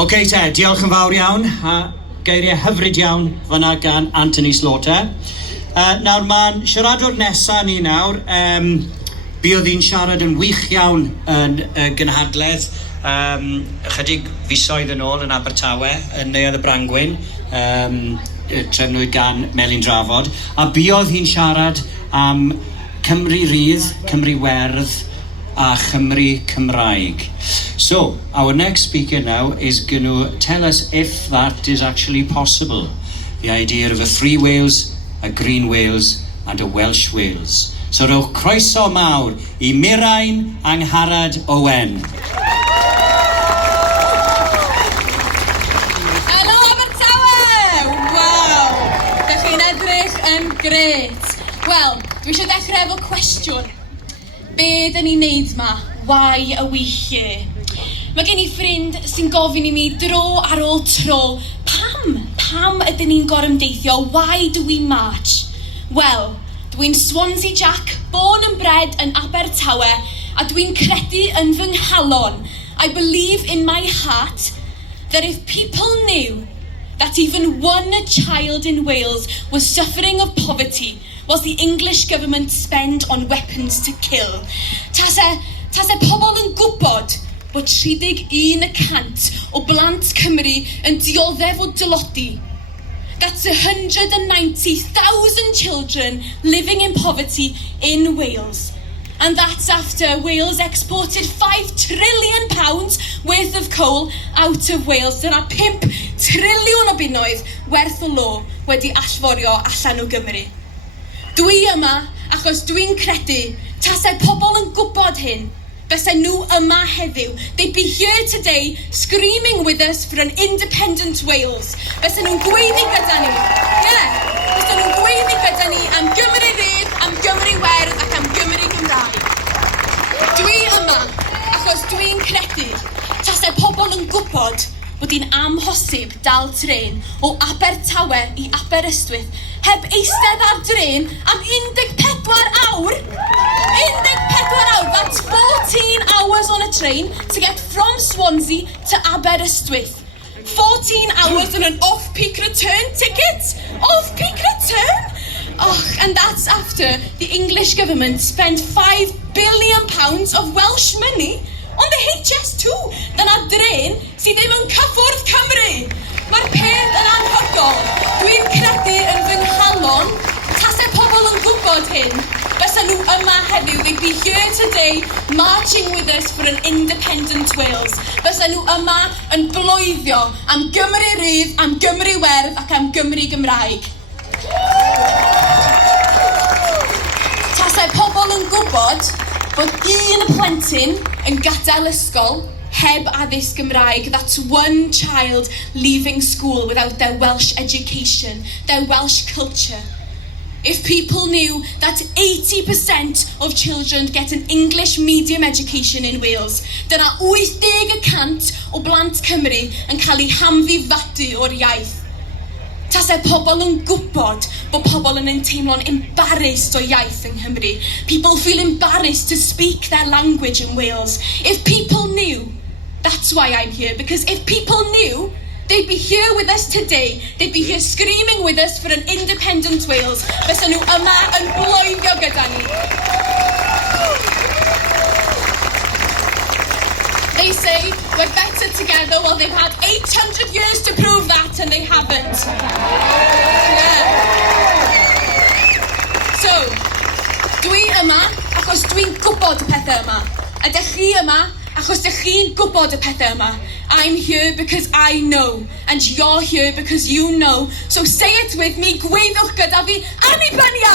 OK te, diolch yn fawr iawn, a geiriau hyfryd iawn fyna gan Anthony Slaughter. Nawr mae'n siaradwr nesaf ni nawr, buodd hi'n siarad yn wych iawn yn gynhadledd ychydig fisoedd yn ôl yn Abertawe, yn neuadd y Brangwyn, trefnwyd gan Melin Drafod, a buodd hi'n siarad am Cymru Rydd, Cymru Werdd a Cymru Cymraeg. So, our next speaker now is going to tell us if that is actually possible. The idea of a Free Wales, a Green Wales and a Welsh Wales. So rowch croeso mawr I Mirain Angharad Owen. Helo Abertawe! Wow! Dych chi'n edrych yn gret. Wel, dwi eisiau dechrau efo cwestiwn. Be dyn ni'n neud ma? Why are we here? Mae gen I ffrind sy'n gofyn I mi dro ar ôl tro, pam ydyn ni'n gorymdeithio? Why do we march? Wel, dwi'n Swansea Jack, born and bred yn Abertawe, a dwi'n credu yn fy nghalon. I believe in my heart that if people knew that even one child in Wales was suffering of poverty, was the English government spend on weapons to kill. Tase pobl yn gwybod bod 31% o blant Cymru yn dioddef o dylodi. That's 190,000 children living in poverty in Wales. And that's after Wales exported £5 trillion worth of coal out of Wales. Dyna 5 triliwn o bunnoedd werth o lo wedi allforio allan o Gymru. Dwi yma achos dwi'n credu tasai pobl yn gwybod hyn, fysa nhw yma heddiw. They'd be here today screaming with us for an independent Wales. Fysa nhw'n gweiddi gyda ni. Fysa nhw'n gweiddi gyda ni am Gymru Rydd, am Gymru Werdd ac am Gymru Gymraeg. Dwi yma achos dwi'n credu tasai pobl yn gwybod bod hi'n amhosib dal tren o Abertawe I Aberystwyth heb eistedd ar dren am 14 awr. 14 awr, that's 14 hours on a train to get from Swansea to Aberystwyth. 14 hours on an off-peak return ticket. Off-peak return? Oh, and that's after the English government spent £5 billion of Welsh money on the HS2. Dyna dren sydd ddim yn cyffwrdd Cymru. Mae'r peth yn anhygoel. Dwi'n credu yn fy nghalon, tasai pobl yn gwybod hyn, fysa nhw yma heddiw. They'd be here today marching with us for an independent Wales. Fysa nhw yma yn bloeddio am Gymru Rydd, am Gymru Werdd ac am Gymru Gymraeg. Tasai pobl yn gwybod bod un plentyn yn gadael ysgol heb addysg Gymraeg. That's one child leaving school without their Welsh education, their Welsh culture. If people knew that 80% of children get an English medium education in Wales, dyna 80% o blant Cymru yn cael eu hamddifadu o'r iaith. Tasai pobl yn gwybod bod pobl yn teimlo'n embarrassed o iaith yng Nghymru. People feel embarrassed to speak their language in Wales. If people knew, that's why I'm here, because if people knew, they'd be here with us today. They'd be here screaming with us for an independent Wales. Fysa nhw yma yn bloeddio gyda ni. They say we're better together. Well, they've had 800 years to prove that, and they haven't. Yeah. So, dwi yma achos dwi'n gwybod y pethau yma. Ydych chi yma achos dych chi'n gwybod y pethau yma. I'm here because I know, and you're here because you know. So say it with me, gweiddiwch gyda fi, annibyniaeth!